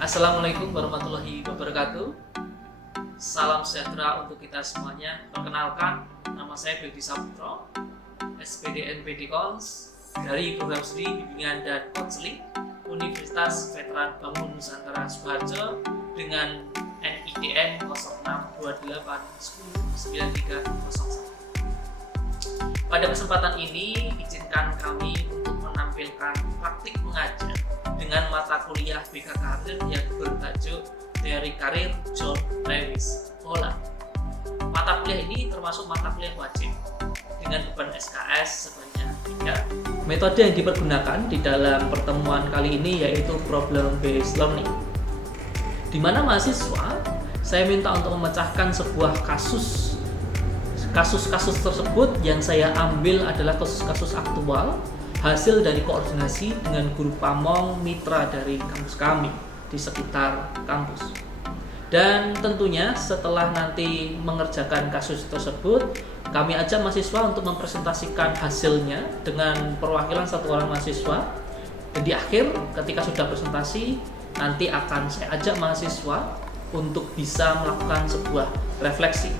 Assalamualaikum warahmatullahi wabarakatuh. Salam sejahtera untuk kita semuanya. Perkenalkan, nama saya Bedi Saputro, SPDN PDKons dari Program Studi Bimbingan dan Konseling Universitas Veteran Bangun Nusantara Suharjo dengan NIDN 0628109301. Pada kesempatan ini, izinkan kami untuk menampilkan praktik mengajar dengan mata kuliah BK Karir yang bertajuk Teori Karir John Lewis Holland. Mata kuliah ini termasuk mata kuliah wajib dengan beban SKS sebanyak 3. Metode yang dipergunakan di dalam pertemuan kali ini yaitu problem based learning, di mana mahasiswa saya minta untuk memecahkan sebuah kasus tersebut yang saya ambil adalah kasus-kasus aktual hasil dari koordinasi dengan guru pamong mitra dari kampus kami di sekitar kampus. Dan tentunya setelah nanti mengerjakan kasus tersebut, kami ajak mahasiswa untuk mempresentasikan hasilnya dengan perwakilan satu orang mahasiswa. Dan di akhir ketika sudah presentasi, nanti akan saya ajak mahasiswa untuk bisa melakukan sebuah refleksi.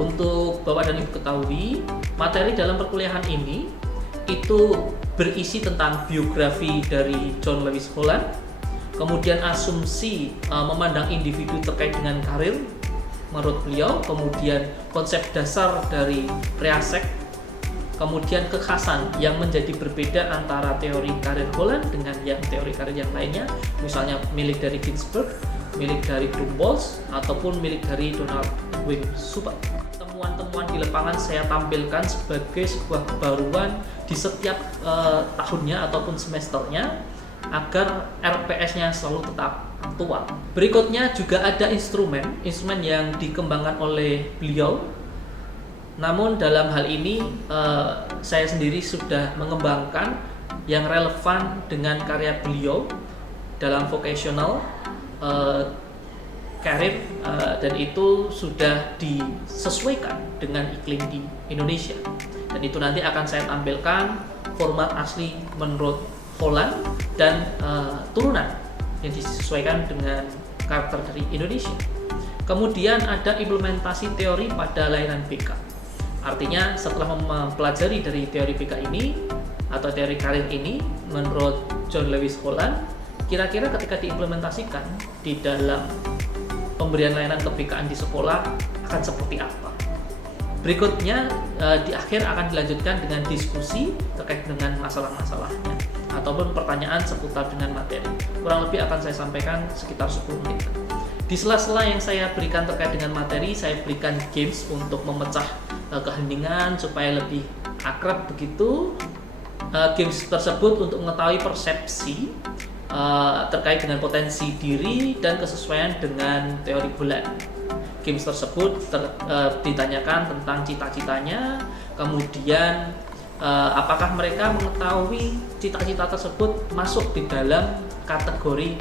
Untuk Bapak dan Ibu ketahui, materi dalam perkuliahan ini itu berisi tentang biografi dari John Lewis Holland, kemudian asumsi memandang individu terkait dengan karir menurut beliau, kemudian konsep dasar dari Reasek, kemudian kekhasan yang menjadi berbeda antara teori karir Holland dengan yang teori karir yang lainnya, misalnya milik dari Ginsberg, milik dari Grunwald, ataupun milik dari Donald Wayne Shubert. Temuan-temuan di lapangan saya tampilkan sebagai sebuah kebaruan di setiap tahunnya ataupun semesternya agar RPS-nya selalu tetap aktual. Berikutnya juga ada instrumen yang dikembangkan oleh beliau. Namun dalam hal ini saya sendiri sudah mengembangkan yang relevan dengan karya beliau dalam vocational karir, dan itu sudah disesuaikan dengan iklim di Indonesia, dan itu nanti akan saya tampilkan format asli menurut Holland dan turunan yang disesuaikan dengan karakter dari Indonesia. Kemudian ada implementasi teori pada layanan BK, artinya setelah mempelajari dari teori BK ini atau teori karir ini menurut John Lewis Holland, kira-kira ketika diimplementasikan di dalam pemberian layanan kebikaan di sekolah akan seperti apa. Berikutnya di akhir akan dilanjutkan dengan diskusi terkait dengan masalah-masalahnya ataupun pertanyaan seputar dengan materi. Kurang lebih akan saya sampaikan sekitar 10 menit. Di sela-sela yang saya berikan terkait dengan materi, saya berikan games untuk memecah keheningan supaya lebih akrab begitu. Games tersebut untuk mengetahui persepsi terkait dengan potensi diri dan kesesuaian dengan teori Holland. Games tersebut ditanyakan tentang cita-citanya, kemudian apakah mereka mengetahui cita-cita tersebut masuk di dalam kategori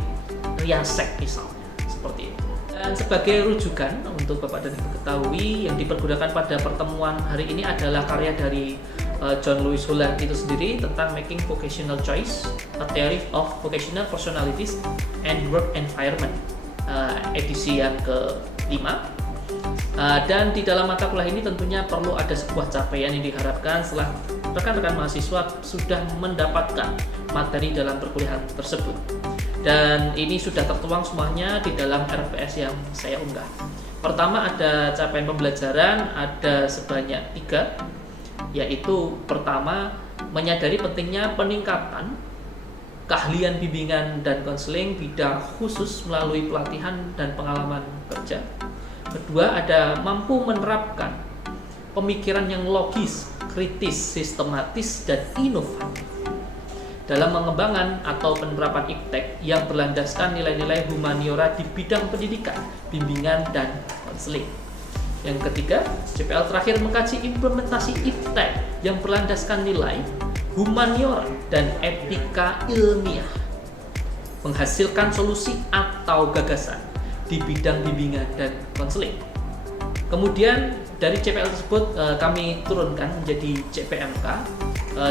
Reasek misalnya, seperti itu. Dan sebagai rujukan untuk Bapak dan Ibu ketahui, yang dipergunakan pada pertemuan hari ini adalah karya dari John Lewis Holland itu sendiri tentang Making Vocational Choice, A Theory of Vocational Personalities and Work Environment, edisi yang ke-5. Dan di dalam mata kuliah ini tentunya perlu ada sebuah capaian yang diharapkan setelah rekan-rekan mahasiswa sudah mendapatkan materi dalam perkuliahan tersebut. Dan ini sudah tertuang semuanya di dalam RPS yang saya unggah. Pertama, ada capaian pembelajaran, ada sebanyak 3, yaitu pertama, menyadari pentingnya peningkatan keahlian bimbingan dan konseling bidang khusus melalui pelatihan dan pengalaman kerja. Kedua, ada mampu menerapkan pemikiran yang logis, kritis, sistematis, dan inovatif dalam mengembangkan atau penerapan IPTEK yang berlandaskan nilai-nilai humaniora di bidang pendidikan, bimbingan, dan konseling. Yang ketiga, CPL terakhir mengkaji implementasi IPTEK yang berlandaskan nilai humaniora dan etika ilmiah, menghasilkan solusi atau gagasan di bidang bimbingan dan konseling. Kemudian dari CPL tersebut kami turunkan menjadi CPMK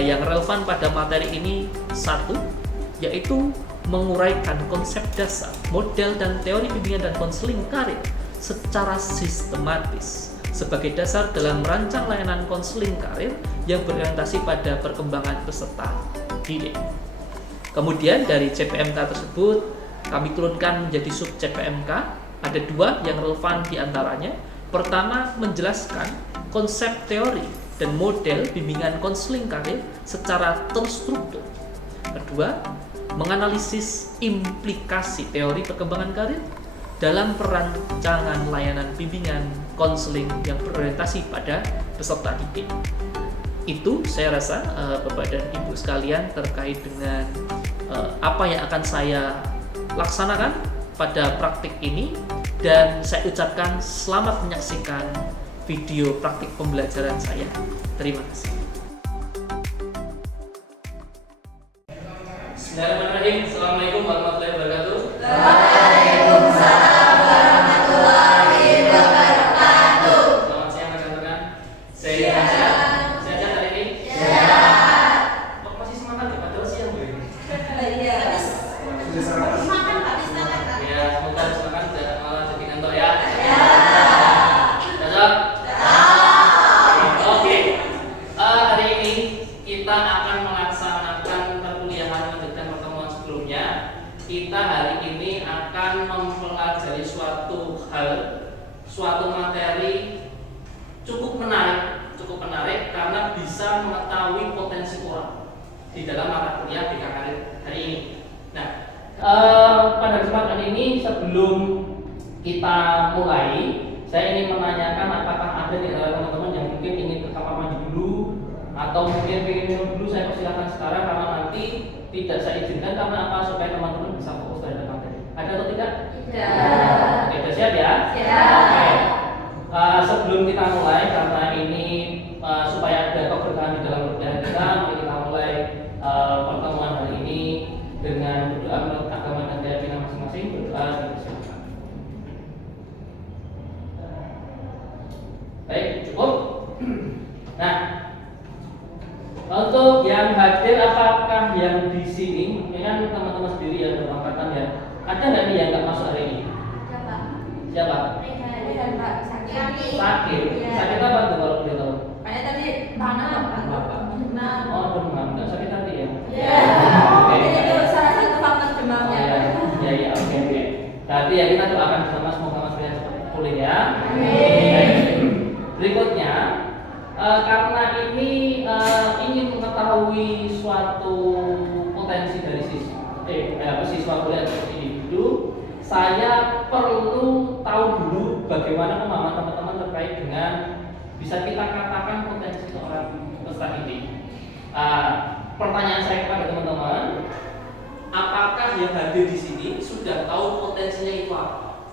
yang relevan pada materi ini. 1, yaitu menguraikan konsep dasar, model dan teori bimbingan dan konseling karir secara sistematis sebagai dasar dalam merancang layanan konseling karir yang berorientasi pada perkembangan peserta didik. Kemudian dari CPMK tersebut kami turunkan menjadi sub CPMK. Ada 2 yang relevan diantaranya. Pertama, menjelaskan konsep teori dan model bimbingan konseling karir secara terstruktur. Kedua, menganalisis implikasi teori perkembangan karir dalam perancangan layanan bimbingan konseling yang berorientasi pada peserta didik. Itu saya rasa Bapak dan Ibu sekalian terkait dengan apa yang akan saya laksanakan pada praktik ini, dan saya ucapkan selamat menyaksikan video praktik pembelajaran saya. Terima kasih. Bismillahirrahmanirrahim. Assalamualaikum warahmatullahi wabarakatuh. Waalaikumsalam warahmatullahi wabarakatuh. Selamat siang rekan-rekan. Sehat hari ini? Sehat. Kok masih semangat ya? Padahal siang Bu ini. Iya. Habis makan. Ya, semoga silakan tidak malah jadi ngantuk ya. Ya. Cocok? Oke. Hari ini kita akan melaksanakan perkuliahan lanjutan pertemuan sebelumnya. Kita hari ini akan mempelajari suatu materi cukup menarik karena bisa mengetahui potensi orang di dalam mata kuliah BK Karir hari ini. Nah, pada kesempatan ini sebelum kita mulai, saya ingin menanyakan apakah ada di antara teman-teman yang mungkin ingin ke kamar mandi dulu atau mungkin ingin minum dulu. Saya persilakan sekarang karena nanti tidak saya izinkan. Karena apa? Supaya teman-teman bisa fokus terhadap materi. Ada atau tidak? Tidak. Oke, sudah siap ya? Siap. Oke. Sebelum kita mulai, karena ini supaya ada keberkahan di dalam perkuliahan kita, mari kita mulai pertemuan hari ini dengan berdoa menurut agama dan keyakinan masing-masing. Berdoa dipersilakan. Baik, cukup. Nah, untuk yang hadir, apakah yang di sini, ini kan teman-teman sendiri yang berangkatan ya, ada nggak nih yang nggak masuk hari ini? Siapa? Sakit. Sakit apa tuh kalau dia tahu? Kayak tadi demam. Oh, demam. Nggak sakit hati ya? Ya. Oke. Jadi itu salah satu faktor demamnya. Ya, oke. Berarti ya kita doakan bersama semoga Mas Brian cepat pulih ya. Amin. Berikutnya, karena ini ingin mengetahui suatu potensi dari siswa kuliah seperti individu, saya perlu tahu dulu bagaimana pemahaman teman-teman terkait dengan bisa kita katakan potensi seorang peserta didik. Pertanyaan saya kepada teman-teman, apakah yang hadir di sini sudah tahu potensinya itu apa?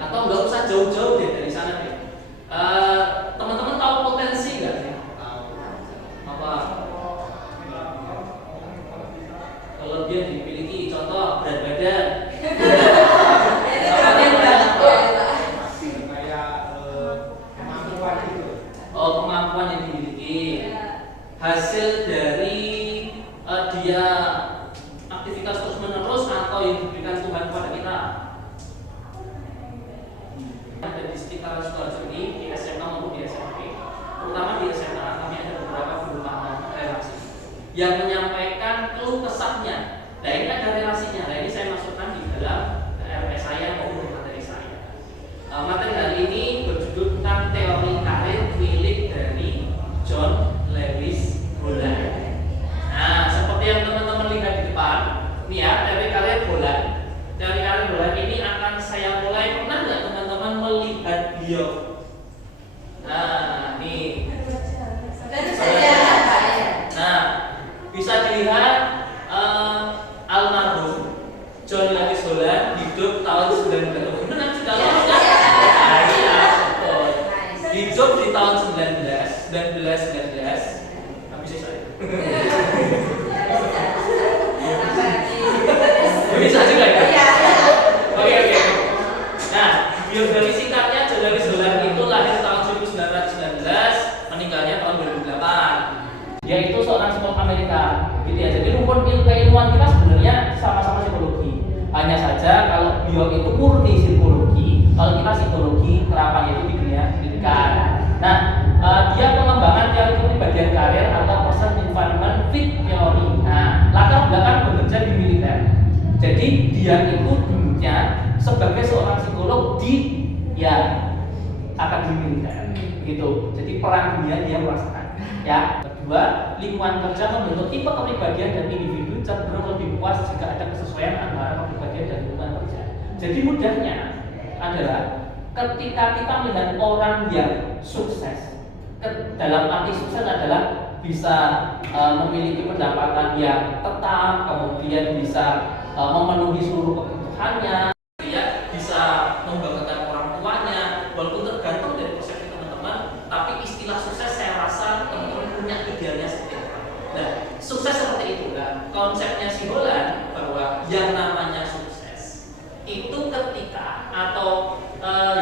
Atau nggak usah jauh-jauh deh dari sana deh. Teman-teman tahu potensi nggak sih? Apa? Kalau dia dimiliki, contoh berat badan. Kemampuan yang dimiliki, hasil dari dia aktivitas terus-menerus atau yang diberikan Tuhan kepada kita. Ada di sekitar Sukoharjo ini, di SMA maupun di SMP, terutama di SMA kami ada beberapa guru relasi yang menyampaikan keluh kesahnya. Nah, ini ada relasinya. Nah, ini saya masukkan di dalam RP saya maupun di materi saya. Materi hari ini berjudul tentang teori karir milik dari John Lewis Holland. Nah, seperti yang teman-teman lihat di depan, ini ya teori karir Holland. Teori karir Holland ini akan saya mulai. Pernah nggak teman-teman melihat beliau? Nah, nih. Nah, bisa dilihat Hanya saja kalau bio itu murni psikologi, kalau kita psikologi terapannya itu di dunia pendidikan. Nah, dia pengembangan teori kepribadian karir atau person environment fit theory. Nah, latar belakang bekerja di militer. Jadi dia itu dulunya sebagai seorang psikolog di akademi militer, gitu. Jadi peran dunia dia merasakan. Ya. Kedua, lingkungan kerja membentuk tipe kepribadian dan individu cenderung lebih puas jika ada kesesuaian antara kepribadian dan lingkungan kerja. Jadi mudahnya adalah ketika kita melihat orang yang sukses, dalam arti sukses adalah bisa memiliki pendapatan yang tetap, kemudian bisa memenuhi seluruh kebutuhannya, dia bisa membanggakan orang tuanya, walaupun tergantung dari persepsi teman-teman, tapi istilah sukses saya rasa teman-teman punya idealnya seperti itu. Nah, sukses seperti itu kan konsepnya si Holland bahwa yang namanya sukses itu ketika atau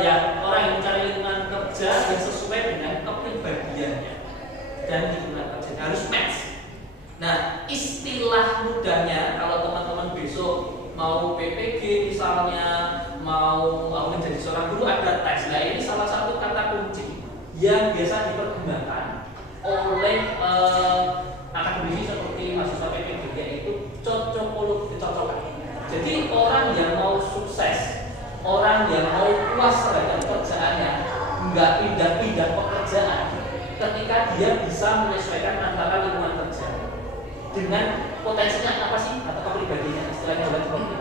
yang orang yang mencari lingkungan kerja yang sesuai dengan kepribadiannya dan lingkungan kerja harus match. Nah, istilah mudahnya kalau teman-teman besok mau PPG misalnya, mau menjadi seorang guru ada tes. Nah, ini salah satu kata kunci yang biasa dipergunakan oleh akademisi seperti mahasiswa PPG, yaitu cocokologi, kecocokan. Jadi orang yang mau sukses, orang yang mau puas terhadap pekerjaannya, nggak pindah-pindah pekerjaan, ketika dia bisa menyesuaikan antara lingkungan kerja dengan potensinya apa sih atau kepribadiannya, istilahnya seperti itu.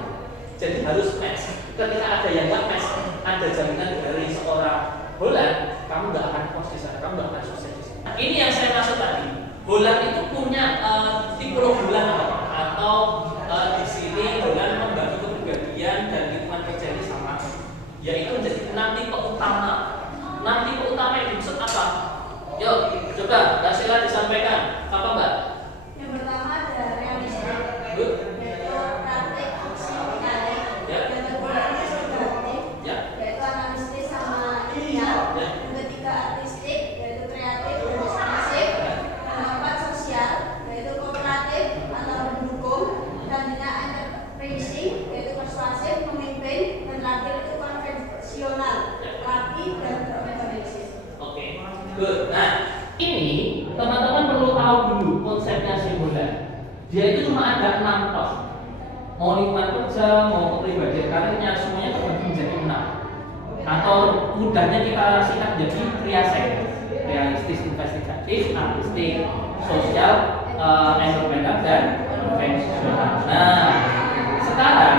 Jadi harus match. Ketika ada yang nggak match, ada jaminan dari seorang Holland, kamu nggak akan puas di sana, kamu nggak akan sukses di sana. Ini yang saya maksud tadi. Holland itu punya tipologi Holland atau di sini dengan membagi kepribadian dan lingkungan kerja ini sama, yaitu menjadi 6 tipe utama. 6 tipe utama yang dimaksud apa? Yuk, coba Mbak Sila disampaikan. Apa Mbak? Yang pertama ada realistik, Good. yaitu praktik, psikologi. Ya. Yang kedua ini subjektif, Ya. yaitu analistis sama ilmiah. Ya. Yang ketiga artistik, yaitu kreatif dan ekspresif. Yang keempat sosial, yaitu kooperatif atau mendukung. Selanjutnya entrepreneurship, yaitu persuasif, memimpin. Dan terakhir itu konvensional, rapi dan terorganisir. Oke, good. Nah, ini teman-teman perlu tahu dulu konsepnya Holland. Dia itu cuma ada 6 toh. Mau lingkungan kerja, mau kepribadian karirnya, semuanya terbagi menjadi 6. Atau mudahnya kita singkat jadi triase: realistis, investigatif, artistik, sosial, environmental, dan konvensional. Nah, sekarang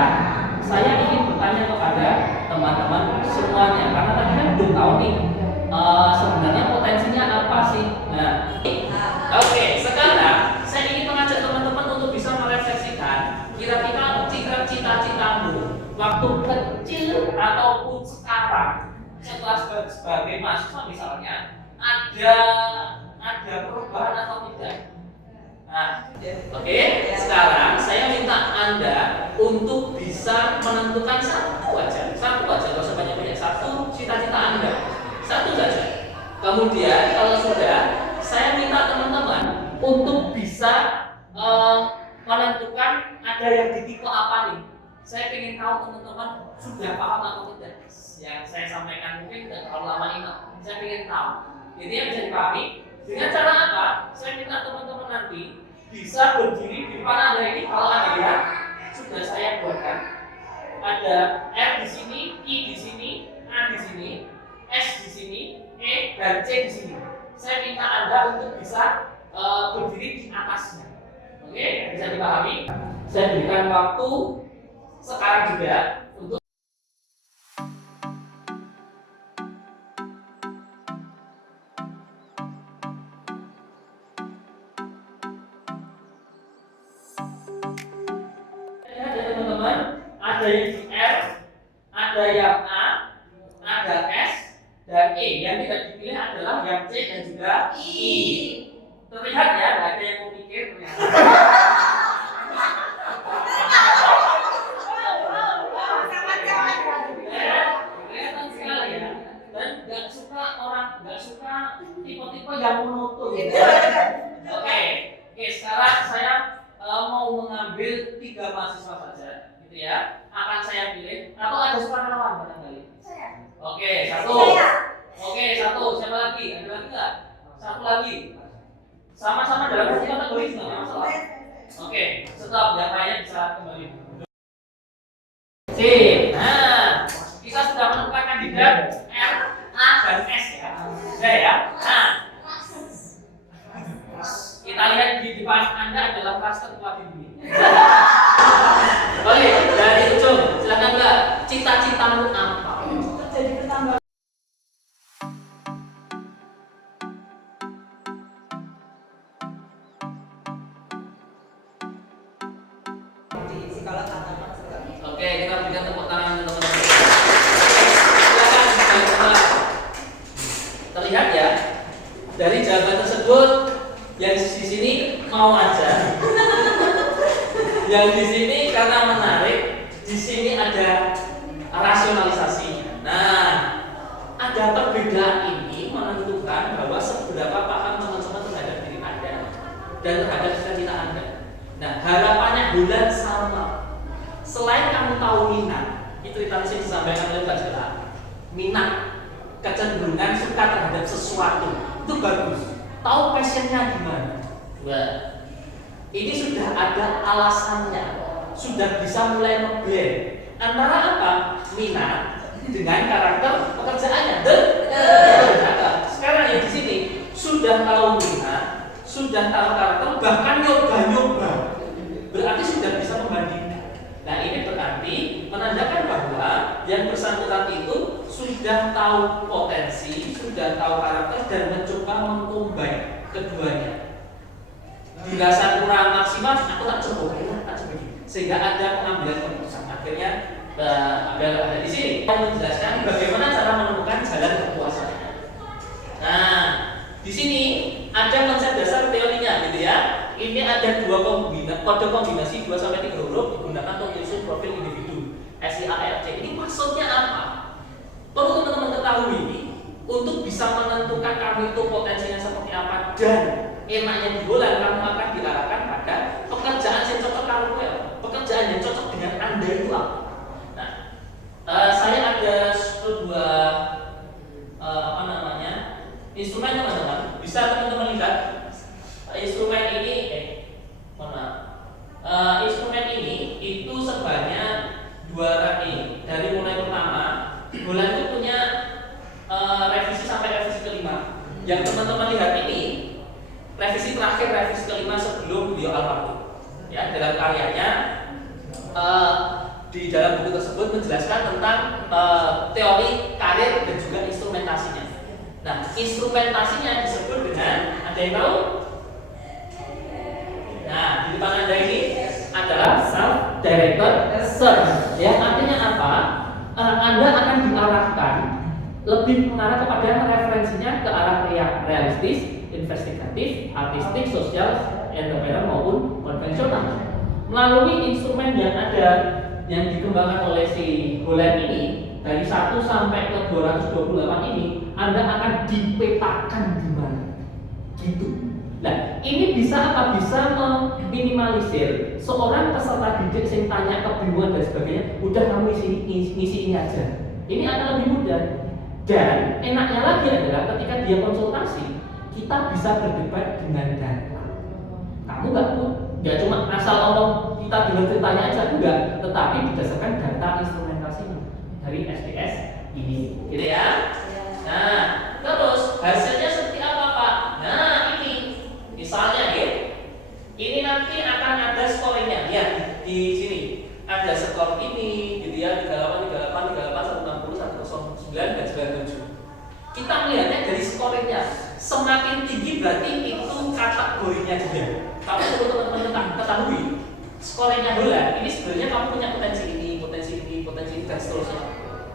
saya ingin bertanya kepada teman-teman semuanya, karena tadi kan belum tahu nih sebenarnya potensinya apa sih. Nah, oke, sekarang saya ingin mengajak teman-teman untuk bisa merefleksikan kira-kira cita-citamu waktu kecil ataupun sekarang setelah sebagai mahasiswa misalnya ada perubahan atau tidak. Nah, oke, sekarang saya minta Anda untuk bisa menentukan satu aja, kalau sebanyak-banyak satu cita-cita Anda, satu saja. Kemudian kalau sudah, saya minta teman-teman untuk bisa menentukan ada yang di tipe apa nih. Saya ingin tahu teman-teman sudah paham atau tidak. Yang saya sampaikan mungkin tidak terlalu lama ini. Saya ingin tahu. Ini yang bisa dipahami. Dengan cara apa? Saya minta teman-teman nanti bisa berdiri di depan Anda ini. Kalau Anda lihat, sudah saya buatkan. Ada R di sini, I di sini, A di sini, S di sini, E dan C di sini. Saya minta Anda untuk bisa berdiri di atasnya. Oke, bisa dipahami? Saya berikan waktu sekarang juga untuk teman-teman, ada yang di R, ada yang A, ada S, dan E. Yang tidak dipilih adalah yang C dan juga I. Terlihat ya, nggak ada yang mau mikir. Kelihatan sekali ya. Dan nggak suka tipe-tipe yang monoton. Oke, sekarang saya mau mengambil 3 mahasiswa saja. gitu ya. Akan saya pilih atau ada suara lawan barangkali. Saya. Oke, satu. Oke, satu. Siapa lagi? Ada lagi nggak? Satu lagi. Sama-sama dalam satu kategori nggak masalah. Oke, stop. Yang lainnya bisa kembali. Sip. Nah, kita sudah menemukan kandidat R, A, dan S ya. Sudah ya. Nah, kita lihat di depan Anda adalah klaster keluarga ini. Oke, dari ujung silakan Mbak. Cita-citamu apa? Jadi bertambah. Oke, kita berikan tepuk tangan teman-teman. Silakan Mbak. Terlihat ya, dari jawaban tersebut yang di sini mau aja, yang di sini karena menarik, di sini ada rasionalisasi. Nah, ada perbedaan ini menentukan bahwa seberapa paham teman-teman terhadap diri Anda dan terhadap cita-cita Anda. Nah, harapannya bulan sama. Selain kamu tahu minat, itu tadi sih disampaikan oleh Mbak Jela. Minat, kecenderungan suka terhadap sesuatu itu bagus. Tahu passionnya gimana? Mbak, ini sudah ada alasannya, sudah bisa mulai nge-blend antara apa? Minat dengan karakter pekerjaannya. Sekarang ya di sini sudah tahu minat, sudah tahu karakter, bahkan nyoba-nyoba. Berarti sudah bisa membandingkan. Nah, ini berarti menandakan bahwa yang bersangkutan itu sudah tahu potensi, sudah tahu karakter dan mencoba mengcombine keduanya. Dirasa kurang maksimal, aku tak coba, sehingga ada pengambilan keputusan. Akhirnya ada di sini mau menjelaskan bagaimana cara menemukan jalan kepuasan. Nah, di sini ada konsep dasar teorinya, gitu ya. Ini ada kode kombinasi 2 sampai 3 huruf digunakan untuk menyusun profil individu SIARC. Ini maksudnya apa? Perlu teman-teman ketahui ini untuk bisa menentukan kamu itu potensinya seperti apa dan enaknya di bulan kamu akan diarahkan pada pekerjaan yang cocok kamu, pekerjaan yang cocok dengan Anda itu apa. Nah, saya ada sebuah instrumen teman-teman. Bisa teman-teman lihat instrumen ini, instrumen ini itu sebanyak 2 rak ini. Dari mulai pertama, bulan itu punya revisi sampai revisi kelima. Yang teman-teman lihat ini revisi terakhir, revisi kelima sebelum beliau almarhum. Ya, dalam karyanya di dalam buku tersebut menjelaskan tentang teori karir dan juga instrumentasinya. Nah, instrumentasinya disebut dengan, ada yang tahu? Nah, di depan Anda ini adalah self-directed search. Yang artinya apa? Anda akan diarahkan lebih mengarah kepada referensinya ke arah realistis, investigatif, artistik, sosial, entrepreneur maupun konvensional. Melalui instrumen yang ada yang dikembangkan oleh si Holland ini, dari 1 sampai ke 228 ini, Anda akan dipetakan di mana. Gitu. Nah, ini bisa apa? Bisa meminimalisir seorang peserta didik yang tanya kebingungan dan sebagainya. Udah kamu ngisi ini aja. Ini akan lebih mudah. Dan enaknya lagi adalah ketika dia konsultasi, kita bisa berdebat dengan data. Kamu nggak cuma asal ngomong kita dengar ceritanya aja, enggak, tetapi berdasarkan data instrumentasinya dari SDS ini, gitu ya. Nah, terus hasilnya seperti apa, Pak? Nah, ini misalnya ya, ini nanti akan ada skornya ya di sini. Ada skor ini, gitu ya, 38, 38, 38, 160, 109 dan 97. Kita melihatnya dari skornya. Semakin tinggi berarti itu kategorinya juga. Tapi perlu teman-teman ketahui, skornya bola ini sebenarnya kamu punya potensi ini, potensi ini, potensi ini dan seterusnya.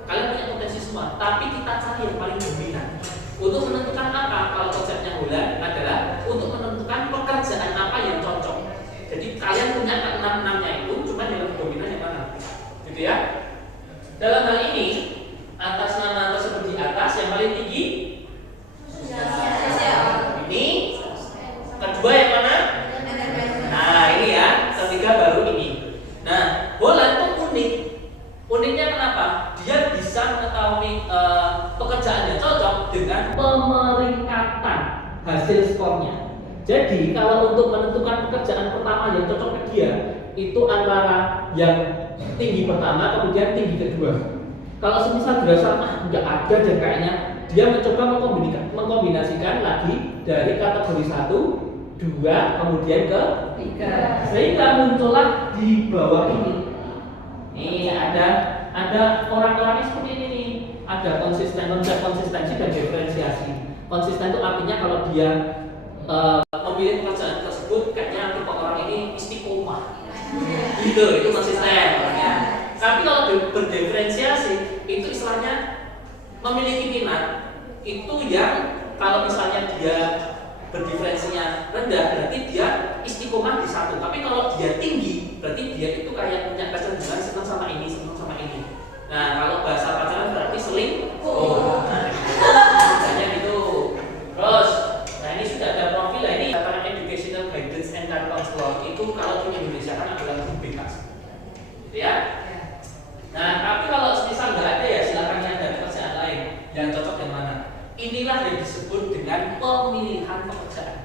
Kalian punya potensi semua, tapi kita cari yang paling dominan. Untuk menentukan apa? Kalau konsepnya bola adalah untuk menentukan pekerjaan apa yang cocok. Jadi kalian punya ke-6-6-nya itu, cuma yang lebih dominan yang mana, gitu ya. Dalam hal ini, atas nama tersebut di atas yang paling tinggi. Ini kedua yang mana? Nah, ini ya, ketiga baru ini. Nah, bola itu Jadi kalau untuk menentukan pekerjaan pertama yang cocok ke dia itu antara yang tinggi pertama kemudian tinggi kedua. Kalau semisal dirasa nggak ada deh kayaknya, dia mencoba mengkombinasikan lagi dari kategori 1, 2, kemudian ke 3, sehingga muncullah di bawah ini. Ini ada orang-orang seperti ini nih. Ada konsep konsistensi dan diferensiasi. Konsisten itu artinya kalau dia memilih pekerjaan tersebut kayaknya tipe orang ini istiqomah. Gitu, itu konsisten orangnya. Tapi kalau berdiferensiasi itu istilahnya memiliki minat itu yang kalau misalnya dia berdiferensinya rendah berarti dia istiqomah di satu. Tapi kalau dia tinggi berarti dia itu kayak punya kecenderungan senang sama ini, senang sama ini. Nah, kalau bahasa pacaran berarti seling. Nah, misalnya gitu. Terus, nah ini sudah ada profil ini katakan educational guidance and career counselor itu kalau di Indonesia kan adalah guru BK, gitu ya. Nah, tapi kalau misal nggak ada ya silakan yang ada pekerjaan lain yang cocok yang mana. Inilah yang disebut dengan pemilihan pekerjaan.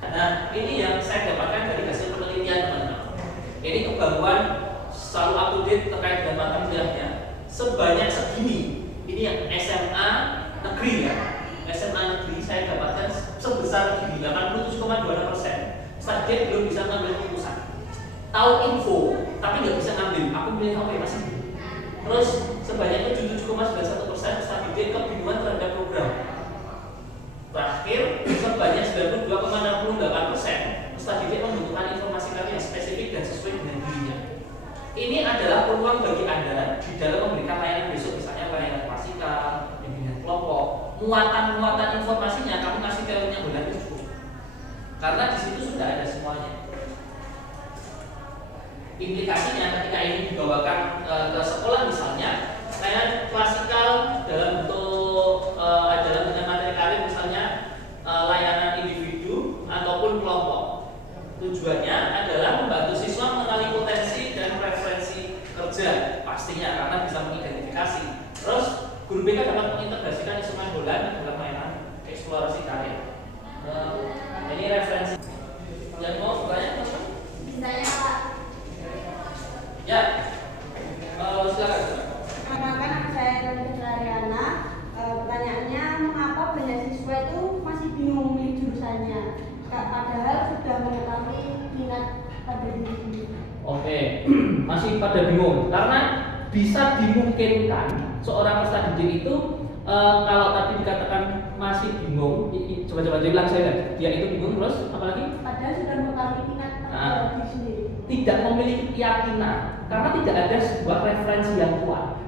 Nah, ini yang saya dapatkan dari hasil penelitian teman-teman. Ini kebanggaan selalu up to date terkait dengan mata kuliahnya. Sebanyak segini, ini yang SMA negeri ya. SMA negeri saya dapatkan sebesar begini 87,2%. Target belum bisa ngambil keputusan. Tahu info, tapi nggak bisa ngambil. Aku pilih apa ya masih. Terus sebanyak 77,91% target kebingungan terhadap program. Terakhir sebanyak 92,68% target membutuhkan informasi kami yang spesifik dan sesuai dengan dirinya. Ini adalah peluang bagi Anda di dalam memberikan layanan besok, misalnya layanan klasikal, bimbingan kelompok, muatan informasinya kamu ngasih ke yang benar itu cukup. Karena di situ sudah ada semuanya. Implikasinya ketika ini dibawakan ke sekolah misalnya, layanan klasikal dalam bentuk dalam bentuk materi karir misalnya layanan individu ataupun kelompok. Tujuannya adalah membantu siswa mengenali potensi dan preferensi kerja pastinya karena bisa mengidentifikasi. Terus guru BK dapat mengintegrasikan instrumen Holland dalam layanan eksplorasi karir. Ini referensi. Yang mau bertanya Mas? Saya Pak. Ya. Silakan. Perkenalkan saya Nurul Ariana. Pertanyaannya mengapa banyak siswa itu masih bingung memilih jurusannya? Padahal sudah mengetahui minat pada diri sendiri. Oke, masih pada bingung karena bisa dimungkinkan seorang peserta didik itu kalau tadi dikatakan masih bingung, coba dibilang saya dia itu bingung terus apalagi? Padahal sudah mengetahui minat pada diri sendiri. Tidak memiliki keyakinan karena tidak ada sebuah referensi yang kuat.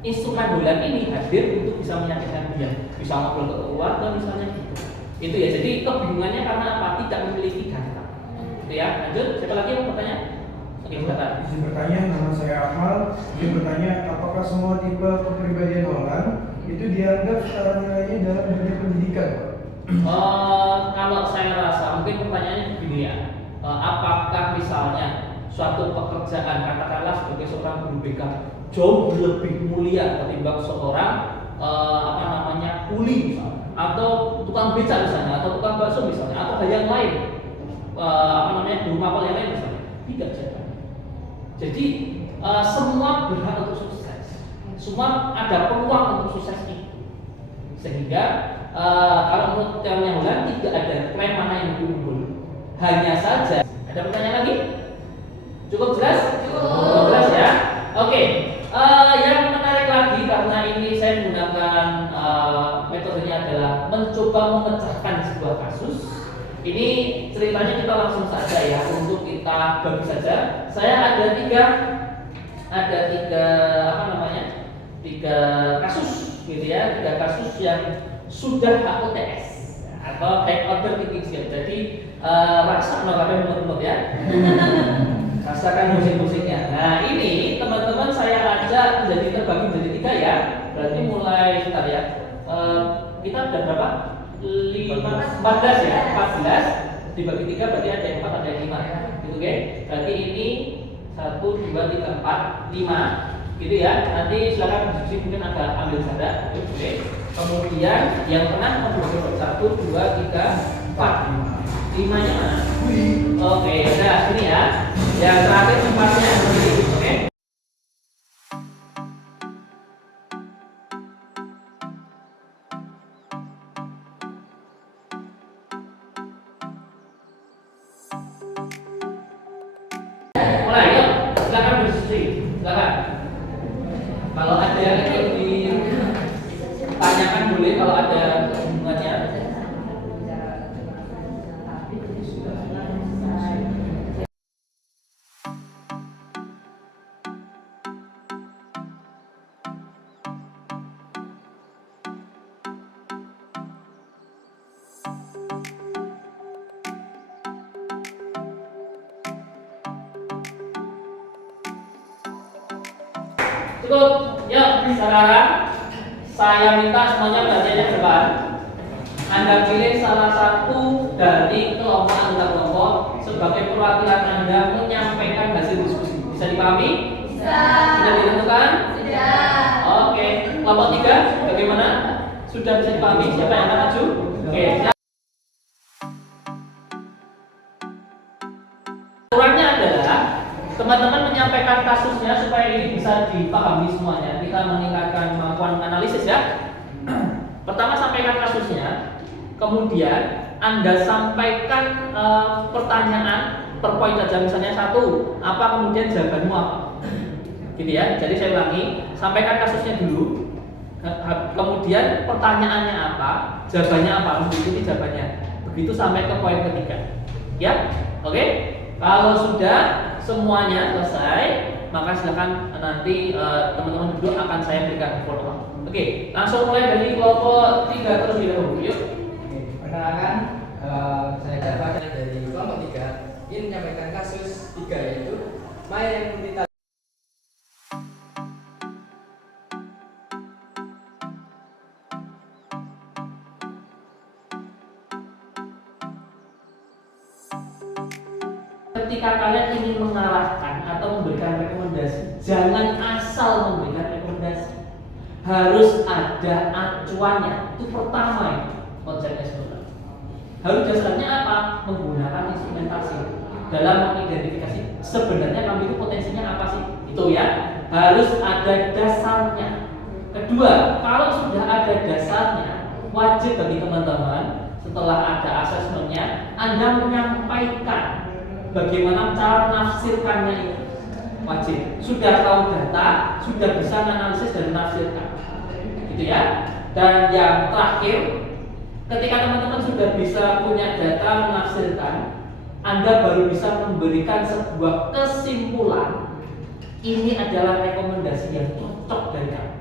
Instrumen bulan ini hadir untuk bisa meyakinkan dia, bisa ngobrol ke keluarga misalnya gitu. Itu ya, jadi kebingungannya karena apa? Tidak memiliki data. Itu ya, lanjut. Siapa lagi yang bertanya? Oke, silakan. Izin bertanya, nama saya Amal. Izin bertanya, apakah semua tipe kepribadian Holland itu dianggap setara nilainya dalam dunia pendidikan? Kalau saya rasa mungkin pertanyaannya begini ya. Apakah misalnya suatu pekerjaan katakanlah sebagai seorang guru BK jauh lebih mulia ketimbang seorang kuli misalnya, atau tukang beca misalnya, atau tukang bakso misalnya, atau hal yang lain, guru mapel yang lain misalnya, tidak bisa. Jadi semua berhak untuk sukses, semua ada peluang untuk sukses itu, sehingga kalau menurut yang Holland tidak ada klaim mana yang lebih unggul, hanya saja. Ada pertanyaan lagi? Cukup jelas? Cukup jelas ya. Oke. Yang menarik lagi karena ini saya menggunakan metodenya adalah mencoba memecahkan sebuah kasus. Ini ceritanya kita langsung saja ya, untuk kita bagi saja. Saya ada tiga kasus gitu ya, 3 kasus yang sudah HOTS atau high order ticket. Jadi rasa menurut ya. Rasakan musik-musiknya. Nah ini teman-teman saya ajak menjadi terbagi menjadi 3 ya. Berarti mulai sebentar ya. Kita ada berapa? 14 ya. 14 dibagi 3 berarti ada yang 4 ada yang 5. Gitu oke. Berarti ini 1, 2, 3, 4, 5. Gitu ya. Nanti silakan diskusi mungkin agak ambil saja. Oke. Kemudian yang tengah 1, 2, 3, 4. 5-nya mana? Oke, udah sini ya. Yang terakhir 4-nya seperti ini. Oke. Mulai, yuk. Silakan berdiskusi. Silakan. Kalau ada yang ingin ditanyakan boleh, kalau ada hubungannya. Cukup, yuk sekarang saya minta semuanya belajarnya depan. Anda pilih salah satu dari kelompok anggota kelompok sebagai perwakilan Anda menyampaikan hasil diskusi. Bisa dipahami? Bisa. Sudah ditentukan? Sudah. Oke, kelompok 3 bagaimana? Sudah bisa dipahami siapa yang akan maju? Oke, aturannya adalah teman-teman menyampaikan kasusnya supaya ini bisa dipahami semuanya. Kita meningkatkan kemampuan analisis ya. Pertama sampaikan kasusnya, kemudian Anda sampaikan pertanyaan per poin saja, misalnya 1, apa kemudian jawabanmu apa? Gitu ya. Jadi saya ulangi, sampaikan kasusnya dulu, kemudian pertanyaannya apa, jawabannya apa, harus diikuti jawabannya. Begitu sampai ke poin ketiga. Ya, oke? Kalau sudah semuanya selesai, maka silakan nanti teman-teman duduk, akan saya berikan follow up. Oke, langsung mulai dari kelompok 3 terlebih dahulu. Yuk. Perkenalkan, saya Dafa dari kelompok 3 ingin menyampaikan kasus 3 yaitu Maya yang meminta ketika kalian ingin mengarahkan atau memberikan rekomendasi, jangan asal memberikan rekomendasi. Harus ada acuannya. Itu pertama itu konsepnya sebenarnya. Harus dasarnya apa? Menggunakan instrumentasi dalam mengidentifikasi sebenarnya kami itu potensinya apa sih? Itu ya. Harus ada dasarnya. Kedua, kalau sudah ada dasarnya, wajib bagi teman-teman setelah ada asesmennya, Anda menyampaikan bagaimana cara menafsirkannya itu. Wajib. Sudah tahu data, sudah bisa menganalisis dan menafsirkan. Gitu ya. Dan yang terakhir, ketika teman-teman sudah bisa punya data menafsirkan, Anda baru bisa memberikan sebuah kesimpulan. Ini adalah rekomendasi yang cocok dari kamu.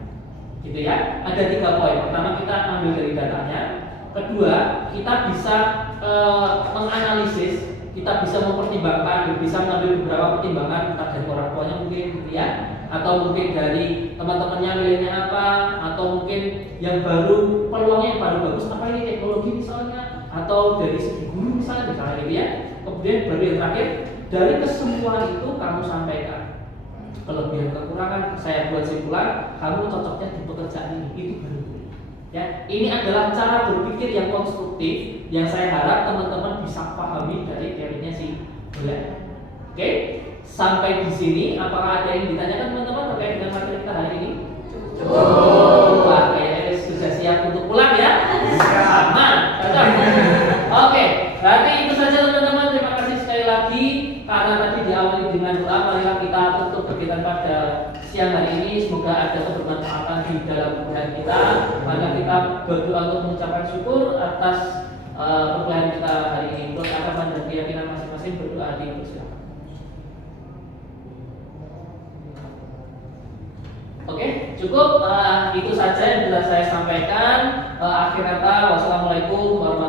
Gitu ya. Ada 3 poin. Pertama, kita ambil dari datanya. Kedua, kita bisa menganalisis, kita bisa mempertimbangkan, bisa mengambil beberapa pertimbangan entah dari orang tuanya mungkin gitu ya, atau mungkin dari teman-temannya milihnya apa, atau mungkin yang baru peluangnya yang baru bagus apa ini teknologi misalnya, atau dari segi guru misalnya gitu ya. Kemudian baru yang terakhir, dari kesemuan itu kamu sampaikan kelebihan kekurangan, saya buat simpulan, kamu cocoknya di pekerjaan ini, itu baru. Ya, ini adalah cara berpikir yang konstruktif yang saya harap teman-teman bisa pahami dari teorinya si Bulan. Oke, sampai di sini apakah ada yang ditanyakan teman-teman terkait dengan materi kita hari ini? Wah, kayaknya sudah siap untuk pulang ya? Sama, cocok. Oke, berarti itu saja teman-teman. Terima kasih sekali lagi karena tadi diawali dengan doa. Marilah kita tutup kegiatan pada siang hari ini. Semoga ada kebermanfaatan di dalam kemudian kita. Maka kita berdoa untuk mengucapkan syukur atas perkuliahan kita hari ini. Menurut agama dan keyakinan masing-masing, berdoa di silakan. Oke, cukup. Itu saja yang bisa saya sampaikan. Akhir kata, wassalamualaikum warahmatullahi wabarakatuh.